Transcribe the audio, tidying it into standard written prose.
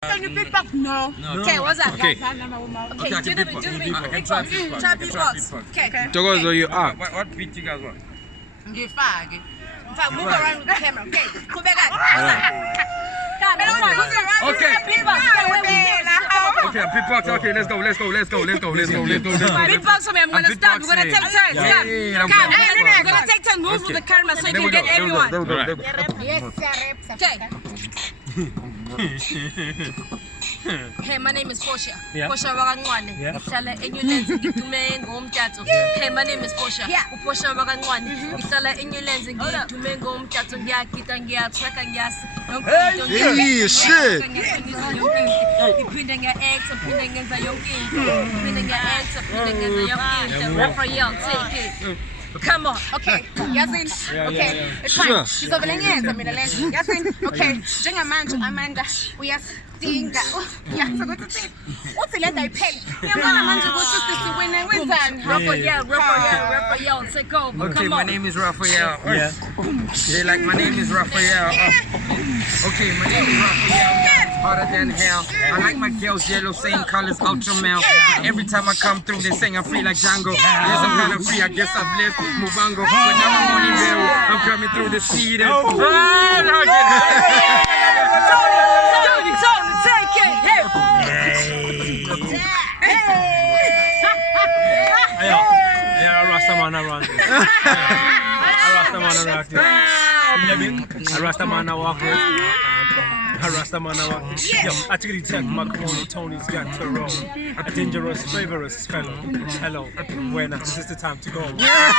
Can you beatbox? No. Okay, what's that? Okay. Okay, do the beatbox. I can try beatbox. beatbox. Try I can try beatbox. beatbox. Okay. Togozo, you are. What beat you guys want? Give five. In fact, move around with the camera. Okay, come back out. Okay. Beatbox. Okay, beatbox. Okay, let's go. Beatbox for me. I'm gonna start. We're gonna take turns. Stop. We're gonna take turns. Move with the camera so you can get everyone. Yes, Okay. Hey, my name is Portia. Portia Wakancwane. Ngihlala eNewlands ngidume ngomthatho. Hey, my name is Portia. Portia Wakancwane. Ngihlala eNewlands ngidume ngomthatho. Ngiyagida, ngiyathweka, ngiyasa. Hey, shit. Ngiphinde ngiya-act, ngiphinde ngenza yonke into. Ngiphinde ngiya-act, ngiphinde ngenza yonke into. Raphael, take it. Come on. Okay, Yasin. Okay, it's fine. Sizovela ngiyenza mina lento. Yasin. Okay, njengamanje Amanda uyadinga. Yazi ukuthi uthi lento ayipheli. Ngiyabona manje ukuthi sisiwine wenzani? Raphael, take over. Okay, Come my on. name is Raphael. Yeah. Like my name is Raphael. Okay, my name is Raphael. Harder than hell. I like my girls yellow, same colors, ultra male. Every time I come through, they sing I'm free like Django. Yes, I'm kind of free. I guess I've lived Mubango, but now I'm on email. I'm coming through the seed. Tony, take it. Yeah, Rastaman around this. Rastaman around this. Rastaman walk with. Rastaman walk. Yeah, actually, check Macaroni. Tony's got to roll. A dangerous, flavorous fellow. Hello, when this is the time to go. Yeah.